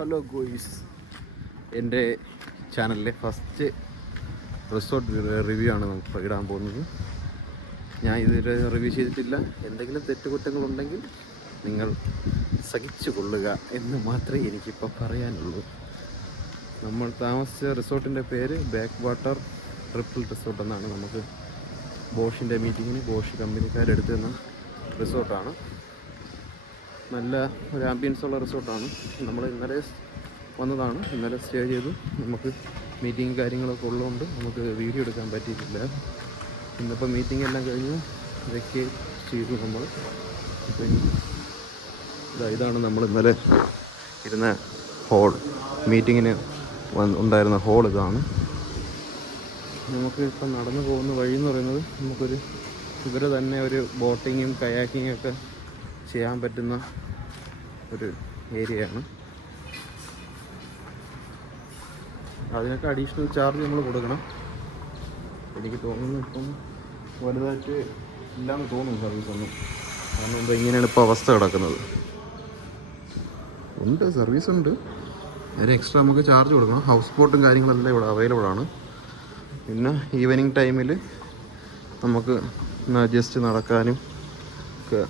Hello ഗോയ്സ്, എൻ്റെ ചാനലിലെ first resort review ആണ് നമുക്ക് ഇടാൻ പോകുന്നത്. ഞാൻ ഇതുവരെ റിവ്യൂ ചെയ്തിട്ടില്ല. എന്തെങ്കിലും തെറ്റുകുറ്റങ്ങളുണ്ടെങ്കിൽ നിങ്ങൾ സഹിച്ചു കൊള്ളുക എന്ന് മാത്രമേ എനിക്കിപ്പോൾ പറയാനുള്ളൂ. നമ്മൾ താമസിച്ച റിസോർട്ടിൻ്റെ പേര് ബാക്ക് വാട്ടർ ട്രിപ്പിൾ റിസോർട്ട് എന്നാണ്. നമുക്ക് ബോഷിൻ്റെ മീറ്റിങ്ങിന് ബോഷ് കമ്പനിക്കാരെടുത്ത് തന്ന റിസോർട്ടാണ്. നല്ല ഒരു ആംബിയൻസ് ഉള്ള റിസോർട്ടാണ്. നമ്മൾ ഇന്നലെ വന്നതാണ്, ഇന്നലെ സ്റ്റേ ചെയ്തു. നമുക്ക് മീറ്റിംഗ് കാര്യങ്ങളൊക്കെ ഉള്ളതുകൊണ്ട് നമുക്ക് വീഡിയോ എടുക്കാൻ പറ്റിയിട്ടില്ല. ഇന്നിപ്പോൾ മീറ്റിംഗ് എല്ലാം കഴിഞ്ഞ് വെക്കേറ്റ് ചെയ്തു നമ്മൾ. ഇപ്പം ഇതാണ് നമ്മൾ ഇന്നലെ ഇരുന്ന ഹോൾ, മീറ്റിങ്ങിന് ഉണ്ടായിരുന്ന ഹോൾ ഇതാണ്. നമുക്ക് ഇപ്പം നടന്നു പോകുന്ന വഴി എന്ന് പറയുന്നത് നമുക്കൊരു ഇവർ തന്നെ ഒരു ബോട്ടിങ്ങും കയാക്കിങ്ങും ഒക്കെ ചെയ്യാൻ പറ്റുന്ന ഒരു ഏരിയയാണ്. അതിനൊക്കെ അഡീഷണൽ ചാർജ് നമ്മൾ കൊടുക്കണം. എനിക്ക് തോന്നുന്നു ഇപ്പം വലുതായിട്ട് ഇല്ലാന്ന് തോന്നുന്നു സർവീസ് ഒന്നും. കാരണം എന്താ ഇങ്ങനെയാണ് ഇപ്പോൾ അവസ്ഥ കിടക്കുന്നത്. ഉണ്ട്, സർവീസ് ഉണ്ട്, അതിന് എക്സ്ട്രാ നമുക്ക് ചാർജ് കൊടുക്കണം. ഹൗസ് ബോട്ടും കാര്യങ്ങളെല്ലാം ഇവിടെ അവൈലബിൾ ആണ്. പിന്നെ ഈവനിങ് ടൈമിൽ നമുക്ക് ജസ്റ്റ് നടക്കാനും ഒക്കെ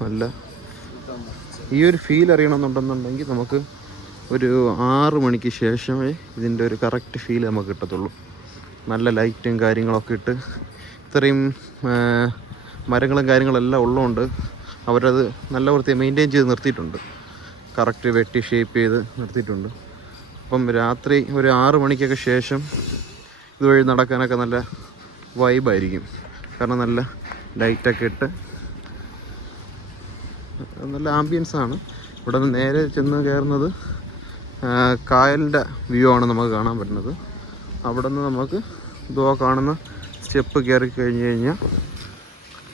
നല്ല ഈ ഒരു ഫീൽ അറിയണമെന്നുണ്ടെന്നുണ്ടെങ്കിൽ നമുക്ക് ഒരു 6 മണിക്ക് ശേഷമേ ഇതിൻ്റെ ഒരു കറക്റ്റ് ഫീൽ നമുക്ക് കിട്ടത്തുള്ളൂ. നല്ല ലൈറ്റും കാര്യങ്ങളൊക്കെ ഇട്ട് ഇത്രയും മരങ്ങളും കാര്യങ്ങളെല്ലാം ഉള്ളതുകൊണ്ട് അവരത് നല്ല വൃത്തിയായി മെയിൻറ്റെയിൻ ചെയ്ത് നിർത്തിയിട്ടുണ്ട്. കറക്റ്റ് വെട്ടി ഷേപ്പ് ചെയ്ത് നിർത്തിയിട്ടുണ്ട്. അപ്പം രാത്രി ഒരു 6 മണിക്കൊക്കെ ശേഷം ഇതുവഴി നടക്കാനൊക്കെ നല്ല വൈബായിരിക്കും. കാരണം നല്ല ലൈറ്റൊക്കെ ഇട്ട് നല്ല ആംബിയൻസാണ്. ഇവിടെ നിന്ന് നേരെ ചെന്ന് കയറുന്നത് കായലിൻ്റെ വ്യൂ ആണ് നമുക്ക് കാണാൻ പറ്റുന്നത്. അവിടെ നിന്ന് നമുക്ക് ഇതോ കാണുന്ന സ്റ്റെപ്പ് കയറി കഴിഞ്ഞ് കഴിഞ്ഞാൽ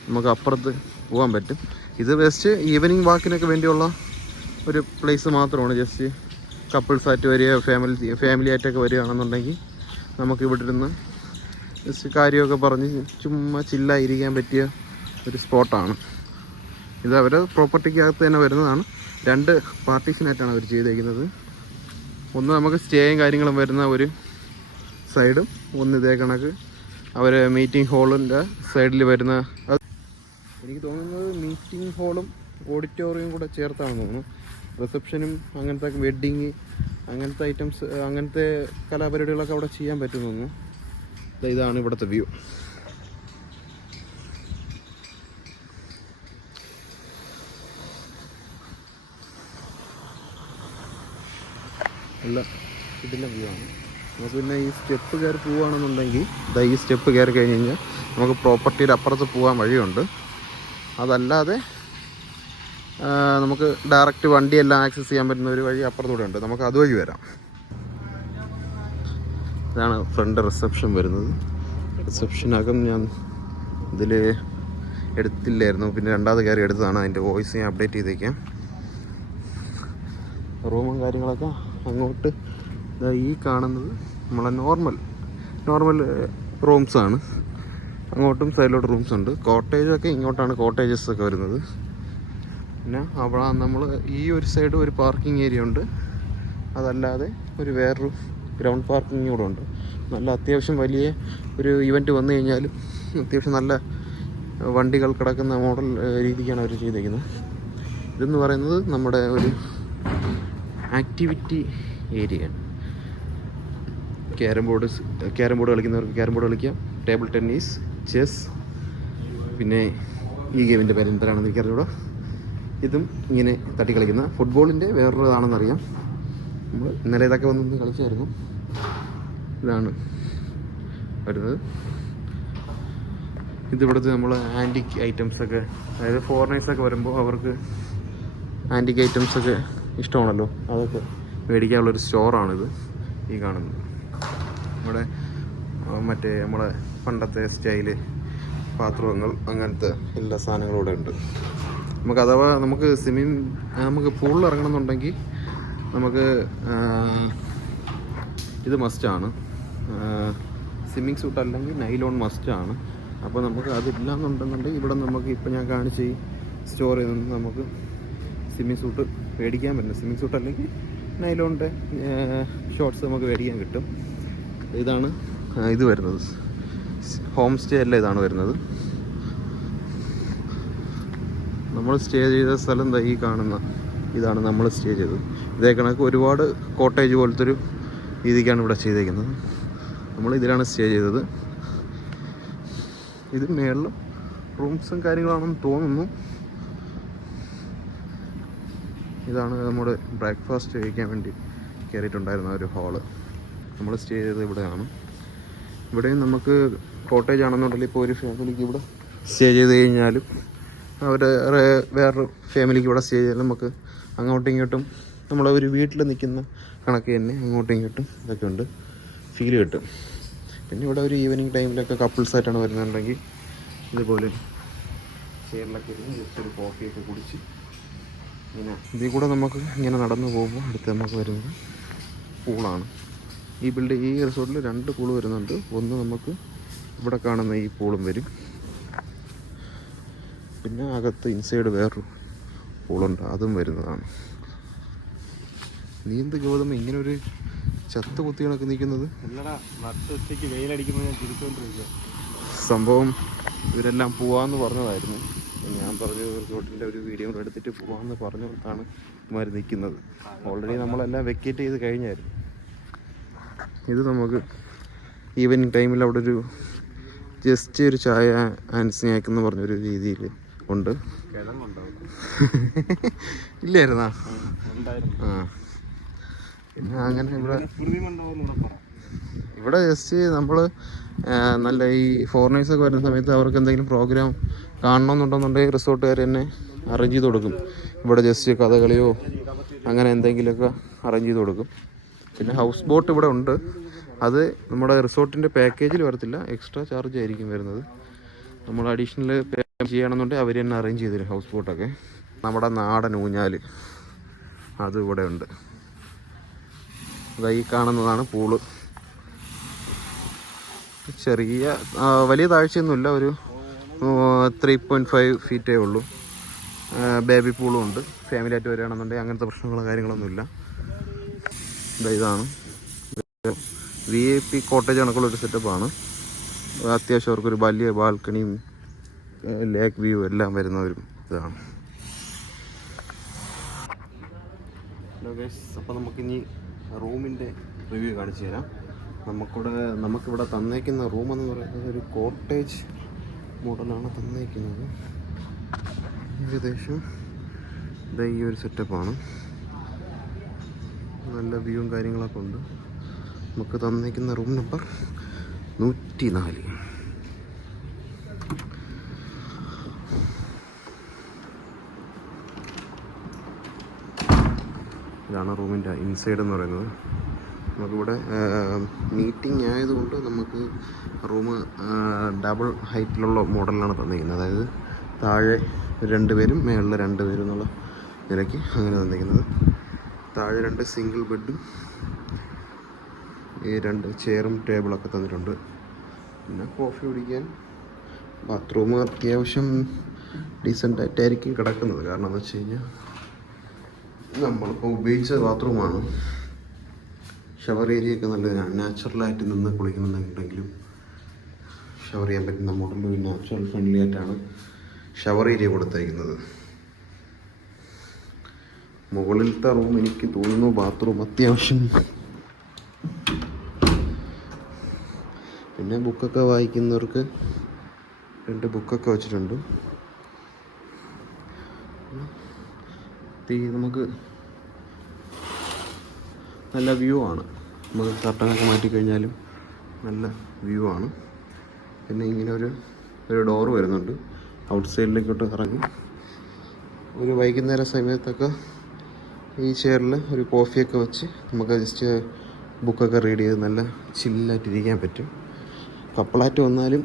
നമുക്ക് അപ്പുറത്ത് പോകാൻ പറ്റും. ഇത് ബെസ്റ്റ് ഈവനിങ് വാക്കിനൊക്കെ വേണ്ടിയുള്ള ഒരു പ്ലേസ് മാത്രമാണ്. ജസ്റ്റ് കപ്പിൾസായിട്ട് വരിക, ഫാമിലി ആയിട്ടൊക്കെ വരികയാണെന്നുണ്ടെങ്കിൽ നമുക്ക് ഇവിടെ ഇരുന്ന് ജസ്റ്റ് കാര്യമൊക്കെ പറഞ്ഞ് ചുമ്മാ ചില്ലായിരിക്കാൻ പറ്റിയ ഒരു സ്പോട്ടാണ്. ഇത് അവരുടെ പ്രോപ്പർട്ടിക്കകത്ത് തന്നെ വരുന്നതാണ്. 2 പാർട്ടീഷനായിട്ടാണ് അവർ ചെയ്തേക്കുന്നത്. ഒന്ന് നമുക്ക് സ്റ്റേയും കാര്യങ്ങളും വരുന്ന ഒരു സൈഡും, ഒന്ന് ഇതേ കണക്ക് അവർ മീറ്റിംഗ് ഹാളിൻ്റെ സൈഡിൽ വരുന്ന. എനിക്ക് തോന്നുന്നത് മീറ്റിംഗ് ഹാളും ഓഡിറ്റോറിയം കൂടെ ചേർത്താണ് തോന്നുന്നു. റിസപ്ഷനും അങ്ങനത്തെ വെഡ്ഡിങ് അങ്ങനത്തെ ഐറ്റംസ്, അങ്ങനത്തെ കലാപരിപാടികളൊക്കെ അവിടെ ചെയ്യാൻ പറ്റും തോന്നുന്നു. ഇതാണ് ഇവിടുത്തെ വ്യൂ. നല്ല ഇതിൻ്റെ വ്യൂ ആണ്. നമുക്ക് പിന്നെ ഈ സ്റ്റെപ്പ് കയറി പോവുകയാണെന്നുണ്ടെങ്കിൽ ഈ സ്റ്റെപ്പ് കയറി കഴിഞ്ഞ് കഴിഞ്ഞാൽ നമുക്ക് പ്രോപ്പർട്ടിയുടെ അപ്പുറത്ത് പോകാൻ വഴിയുണ്ട്. അതല്ലാതെ നമുക്ക് ഡയറക്റ്റ് വണ്ടിയെല്ലാം ആക്സസ് ചെയ്യാൻ പറ്റുന്ന ഒരു വഴി അപ്പുറത്തൂടെ ഉണ്ട്. നമുക്ക് അതുവഴി വരാം. ഇതാണ് ഫ്രണ്ട് റിസപ്ഷൻ വരുന്നത്. റിസപ്ഷനകം ഞാൻ ഇതിൽ എടുത്തില്ലായിരുന്നു, പിന്നെ രണ്ടാമത് കയറി എടുത്തതാണ്. അതിൻ്റെ വോയിസ് ഞാൻ അപ്ഡേറ്റ് ചെയ്തേക്കാം. റൂമും കാര്യങ്ങളൊക്കെ അങ്ങോട്ട് ഈ കാണുന്നത് നമ്മളെ നോർമൽ റൂംസാണ്. അങ്ങോട്ടും സൈഡിലോട്ട് റൂംസ് ഉണ്ട്. കോട്ടേജൊക്കെ ഇങ്ങോട്ടാണ് കോട്ടേജസ് ഒക്കെ വരുന്നത്. പിന്നെ അവിടെ നമ്മൾ ഈ ഒരു സൈഡ് ഒരു പാർക്കിംഗ് ഏരിയ ഉണ്ട്. അതല്ലാതെ ഒരു വേറൊരു ഗ്രൗണ്ട് പാർക്കിംഗ് കൂടെ ഉണ്ട്. നല്ല അത്യാവശ്യം വലിയ ഒരു ഇവൻറ്റ് വന്നു കഴിഞ്ഞാലും അത്യാവശ്യം നല്ല വണ്ടികൾ കിടക്കുന്ന മോഡൽ രീതിക്കാണ് അവർ ചെയ്തിരിക്കുന്നത്. ഇതെന്ന് പറയുന്നത് നമ്മുടെ ഒരു ആക്ടിവിറ്റി ഏരിയയാണ്. ക്യാരം ബോർഡ് കളിക്കുന്നവർക്ക് ക്യാരം ബോർഡ് കളിക്കാം, ടേബിൾ ടെന്നീസ്, ചെസ്, പിന്നെ ഈ ഗെയിമിൻ്റെ പേര് എന്താണെന്ന് എനിക്കറിഞ്ഞൂടാ. ഇതും ഇങ്ങനെ തട്ടി കളിക്കുന്ന ഫുട്ബോളിൻ്റെ വേറൊരിതാണെന്നറിയാം. നമ്മൾ ഇന്നലെ ഇതൊക്കെ വന്ന് കളിച്ചായിരുന്നു. ഇതാണ് വരുന്നത്. ഇതിവിടുത്തെ നമ്മൾ ആൻറ്റിക് ഐറ്റംസൊക്കെ, അതായത് ഫോറിനേഴ്സൊക്കെ വരുമ്പോൾ അവർക്ക് ആൻറ്റിക് ഐറ്റംസൊക്കെ ഇഷ്ടമാണല്ലോ, അതൊക്കെ മേടിക്കാനുള്ളൊരു സ്റ്റോറാണിത് ഈ കാണുന്നത്. ഇവിടെ മറ്റേ നമ്മളെ പണ്ടത്തെ സ്റ്റൈല് പാത്രങ്ങൾ, അങ്ങനത്തെ എല്ലാ സാധനങ്ങളും ഇവിടെ ഉണ്ട്. നമുക്ക് അഥവാ നമുക്ക് പൂളിൽ ഇറങ്ങണമെന്നുണ്ടെങ്കിൽ നമുക്ക് ഇത് മസ്റ്റാണ്. സ്വിമ്മിങ് സൂട്ട് അല്ലെങ്കിൽ നൈലോൺ മസ്റ്റാണ്. അപ്പോൾ നമുക്ക് അതില്ലാന്നുണ്ടെന്നുണ്ടെങ്കിൽ ഇവിടെ നമുക്ക് ഇപ്പോൾ ഞാൻ കാണിച്ച ഈ സ്റ്റോറിൽ നിന്ന് നമുക്ക് സ്വിമ്മിങ് സൂട്ട് മേടിക്കാൻ പറ്റും. സ്വിമ്മിങ് സൂട്ട് അല്ലെങ്കിൽ നൈലോണിൻ്റെ ഷോർട്സ് നമുക്ക് മേടിക്കാൻ കിട്ടും. ഇതാണ് ഇത് വരുന്നത്, ഹോം സ്റ്റേ അല്ല ഇതാണ് വരുന്നത്. നമ്മൾ സ്റ്റേ ചെയ്ത സ്ഥലം എന്താ ഈ കാണുന്ന ഇതാണ് നമ്മൾ സ്റ്റേ ചെയ്തത്. ഇതേ കണക്ക് ഒരുപാട് കോട്ടേജ് പോലത്തെ ഒരു രീതിക്കാണ് ഇവിടെ ചെയ്തേക്കുന്നത്. നമ്മൾ ഇതിലാണ് സ്റ്റേ ചെയ്തത്. ഇത് മേളിലും റൂംസും കാര്യങ്ങളാണെന്ന് തോന്നുന്നു. ഇതാണ് നമ്മുടെ ബ്രേക്ക്ഫാസ്റ്റ് കഴിക്കാൻ വേണ്ടി കയറിയിട്ടുണ്ടായിരുന്ന ഒരു ഹാള്. നമ്മൾ സ്റ്റേ ചെയ്തത് ഇവിടെയാണ്. ഇവിടെയും നമുക്ക് കോട്ടേജ് ആണെന്നുണ്ടെങ്കിൽ ഇപ്പോൾ ഒരു ഫാമിലിക്ക് ഇവിടെ സ്റ്റേ ചെയ്ത് കഴിഞ്ഞാലും അവർ വേറൊരു ഫാമിലിക്ക് ഇവിടെ സ്റ്റേ ചെയ്താലും നമുക്ക് അങ്ങോട്ടും ഇങ്ങോട്ടും നമ്മളെ ഒരു വീട്ടിൽ നിൽക്കുന്ന കണക്ക് തന്നെ അങ്ങോട്ടും ഇങ്ങോട്ടും ഇതൊക്കെ ഉണ്ട്, ഫീൽ കിട്ടും. പിന്നെ ഇവിടെ ഒരു ഈവനിങ് ടൈമിലൊക്കെ കപ്പിൾസായിട്ടാണ് വരുന്നുണ്ടെങ്കിൽ ഇതുപോലെ ചെയറിലൊക്കെ ഇരുന്ന് ജസ്റ്റ് ഒരു കോഫിയൊക്കെ കുടിച്ച് ഇങ്ങനെ ഇതിൽ കൂടെ നമുക്ക് ഇങ്ങനെ നടന്നു പോകുമ്പോൾ അടുത്ത് നമുക്ക് വരുന്നത് പൂളാണ്. ഈ റിസോർട്ടിൽ 2 പൂള് വരുന്നുണ്ട്. ഒന്ന് നമുക്ക് ഇവിടെ കാണുന്ന ഈ പൂളും വരും, പിന്നെ അകത്ത് ഇൻസൈഡ് വേറൊരു പൂളുണ്ട്, അതും വരുന്നതാണ്. നീ എന്ത് ഗൗതം ഇങ്ങനെ ഒരു ചത്ത് കുത്തി കണക്ക് നിൽക്കുന്നത്? സംഭവം ഇവരെല്ലാം പോവാന്ന് പറഞ്ഞതായിരുന്നു. ഞാൻ പറഞ്ഞു റിസോർട്ടിൻ്റെ ഒരു വീഡിയോ എടുത്തിട്ട് പോകാമെന്ന് പറഞ്ഞുകൊണ്ടാണ് ഇവന്മാർ നിൽക്കുന്നത്. ഓൾറെഡി നമ്മളെല്ലാം വെക്കേറ്റ് ചെയ്ത് കഴിഞ്ഞായിരുന്നു. ഇത് നമുക്ക് ഈവനിങ് ടൈമിൽ അവിടെ ഒരു ജസ്റ്റ് ഒരു ചായ ആൻഡ് സ്നാക്ക് എന്ന് പറഞ്ഞൊരു രീതിയിൽ ഉണ്ട്. ഇല്ലായിരുന്നാ? ആ, പിന്നെ അങ്ങനെ ഇവിടെ ജസ്റ്റ് നമ്മൾ നല്ല ഈ ഫോറിനേഴ്സൊക്കെ വരുന്ന സമയത്ത് അവർക്ക് എന്തെങ്കിലും പ്രോഗ്രാം കാണണമെന്നുണ്ടെന്നുണ്ടെങ്കിൽ റിസോർട്ടുകാർ തന്നെ അറേഞ്ച് ചെയ്ത് കൊടുക്കും. ഇവിടെ ജസ്റ്റ് കഥകളിയോ അങ്ങനെ എന്തെങ്കിലുമൊക്കെ അറേഞ്ച് ചെയ്ത് കൊടുക്കും. പിന്നെ ഹൗസ് ബോട്ട് ഇവിടെ ഉണ്ട്. അത് നമ്മുടെ റിസോർട്ടിൻ്റെ പാക്കേജിൽ വരത്തില്ല, എക്സ്ട്രാ ചാർജ് ആയിരിക്കും വരുന്നത്. നമ്മൾ അഡീഷണൽ പേ ചെയ്യണമെന്നുണ്ടെങ്കിൽ അവർ തന്നെ അറേഞ്ച് ചെയ്ത് തരും ഹൗസ് ബോട്ടൊക്കെ. നമ്മുടെ നാടൻ ഊഞ്ഞാൽ അതും ഇവിടെ ഉണ്ട്. ഈ കാണുന്നതാണ് പൂള്. ചെറിയ വലിയ താഴ്ചയൊന്നുമില്ല, ഒരു 3.5 ഫീറ്റേ ഉള്ളൂ. ബേബി പൂളും ഉണ്ട്. ഫാമിലി ആയിട്ട് വരികയാണെന്നുണ്ടെങ്കിൽ അങ്ങനത്തെ പ്രശ്നങ്ങളോ കാര്യങ്ങളൊന്നുമില്ല. ഇതാണ് VIP കോട്ടേജ് കണക്കുള്ളൊരു സെറ്റപ്പാണ്. അത്യാവശ്യം അവർക്കൊരു വലിയ ബാൽക്കണിയും ലേക്ക് വ്യൂ എല്ലാം വരുന്ന ഒരു ഇതാണ്. അപ്പോൾ നമുക്കിനി റൂമിൻ്റെ റിവ്യൂ കാണിച്ചു തരാം. നമുക്കിവിടെ തന്നേക്കുന്ന റൂമെന്ന് പറയുന്നത് ഒരു കോട്ടേജ് മോഡലാണ് തന്നേക്കുന്നത്. ഏകദേശം ഈ ഒരു സെറ്റപ്പാണ്. നല്ല വ്യൂവും കാര്യങ്ങളൊക്കെ ഉണ്ട്. നമുക്ക് തന്നേക്കുന്ന റൂം നമ്പർ 104. ഇതാണ് റൂമിൻ്റെ ഇൻസൈഡ് എന്ന് പറയുന്നത്. നമുക്കിവിടെ മീറ്റിംഗ് ആയതുകൊണ്ട് നമുക്ക് റൂം ഡബിൾ ഹൈറ്റിലുള്ള മോഡലിലാണ് തന്നിരിക്കുന്നത്. അതായത് താഴെ 2 പേരും മേളിൽ 2 പേരും എന്നുള്ള നിലയ്ക്ക് അങ്ങനെ തന്നിരിക്കുന്നത്. താഴെ 2 സിംഗിൾ ബെഡും ഈ 2 ചെയറും ടേബിളൊക്കെ തന്നിട്ടുണ്ട്. പിന്നെ കോഫി കുടിക്കാൻ ബാത്റൂം അത്യാവശ്യം ഡീസൻ്റായിട്ടായിരിക്കും കിടക്കുന്നത്. കാരണം എന്ന് വെച്ച് കഴിഞ്ഞാൽ നമ്മളിപ്പോൾ ഉപയോഗിച്ച ബാത്റൂമാണ്. ഷവർ ഏരിയയൊക്കെ നല്ല നാച്ചുറലായിട്ട് നിന്ന് കുളിക്കുന്നുണ്ടെങ്കിലും ഷവർ ചെയ്യാൻ പറ്റുന്ന മോഡലിൽ നാച്ചുറൽ ഫ്രണ്ട്ലി ആയിട്ടാണ് ഷവർ ഏരിയ കൊടുത്തേക്കുന്നത്. മുകളിലത്തെ റൂം എനിക്ക് തോന്നുന്നു ബാത്റൂം അത്യാവശ്യം. പിന്നെ ബുക്കൊക്കെ വായിക്കുന്നവർക്ക് 2 ബുക്കൊക്കെ വെച്ചിട്ടുണ്ട്. നമുക്ക് നല്ല വ്യൂ ആണ്. നമുക്ക് കർട്ടനൊക്കെ മാറ്റിക്കഴിഞ്ഞാലും നല്ല വ്യൂ ആണ്. പിന്നെ ഇങ്ങനെ ഒരു ഡോറ് വരുന്നുണ്ട് ഔട്ട് സൈഡിലേക്കോട്ട് ഇറങ്ങി. ഒരു വൈകുന്നേര സമയത്തൊക്കെ ഈ ചെയറിൽ ഒരു കോഫിയൊക്കെ വെച്ച് നമുക്ക് ജസ്റ്റ് ബുക്കൊക്കെ റീഡ് ചെയ്ത് നല്ല ചില്ലായിട്ടിരിക്കാൻ പറ്റും. കപ്പിളായിട്ട് വന്നാലും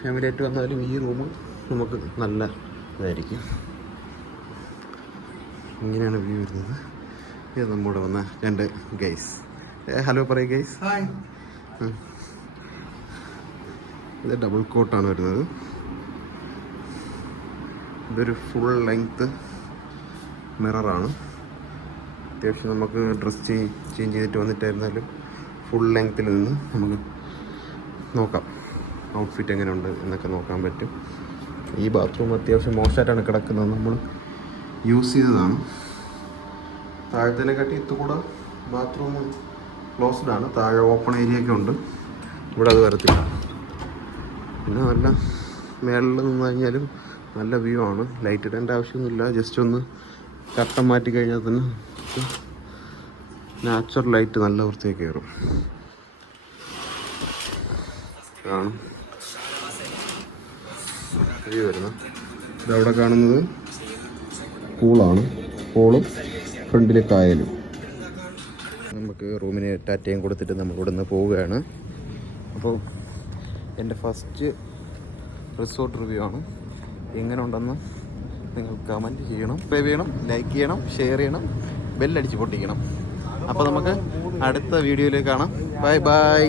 ഫാമിലിയായിട്ട് വന്നാലും ഈ റൂം നമുക്ക് നല്ല ഇതായിരിക്കും. ഇങ്ങനെയാണ് വ്യൂ വരുന്നത്. ഇത് നമ്മുടെ വന്ന 2 ഗൈസ്. ഹലോ പറയൂ ഗൈസ്. ഇത് ഡബിൾ കോട്ടാണ് വരുന്നത്. ഇതൊരു ഫുൾ ലെങ്ത്ത് മിററാണ്. അത്യാവശ്യം നമുക്ക് ഡ്രസ്സ് ചേഞ്ച് ചെയ്തിട്ട് വന്നിട്ടായിരുന്നാലും ഫുൾ ലെങ്ത്തിൽ നിന്ന് നമുക്ക് നോക്കാം ഔട്ട്ഫിറ്റ് എങ്ങനെയുണ്ട് എന്നൊക്കെ നോക്കാൻ പറ്റും. ഈ ബാത്റൂം അത്യാവശ്യം മോശമായിട്ടാണ് കിടക്കുന്നത്, നമ്മൾ യൂസ് ചെയ്തതാണ്. താഴത്തേനെക്കാട്ടി ഇത്തുകൂടെ ബാത്റൂം ക്ലോസ്ഡ് ആണ്, താഴെ ഓപ്പൺ ഏരിയ ഒക്കെ ഉണ്ട്, ഇവിടെ അത് വരത്തില്ല. പിന്നെ നല്ല മേളിൽ നിന്ന് കഴിഞ്ഞാലും നല്ല വ്യൂ ആണ്. ലൈറ്റ് ഇടേണ്ട ആവശ്യമൊന്നുമില്ല, ജസ്റ്റ് ഒന്ന് കട്ടൻ മാറ്റി കഴിഞ്ഞാൽ തന്നെ നാച്ചുറൽ ലൈറ്റ് നല്ല വൃത്തിയായി കയറും. ആണ് വ്യൂ വരുന്നത്. ഇതവിടെ കാണുന്നത് പൂളാണ്, പൂളും ഫ്രണ്ടിൽ കായലും. നമുക്ക് റൂമിന് ടാറ്റയും കൊടുത്തിട്ട് നമ്മൾ ഇവിടെ നിന്ന് പോവുകയാണ്. അപ്പോൾ എൻ്റെ ഫസ്റ്റ് റിസോർട്ട് റിവ്യൂ ആണ്. എങ്ങനെ ഉണ്ടെന്ന് നിങ്ങൾ കമൻറ്റ് ചെയ്യണം, സബ്സ്ക്രൈബ് ചെയ്യണം, ലൈക്ക് ചെയ്യണം, ഷെയർ ചെയ്യണം, ബെല്ലടിച്ച് പൊട്ടിക്കണം. അപ്പോൾ നമുക്ക് അടുത്ത വീഡിയോയിലേക്ക് കാണാം. Bye bye.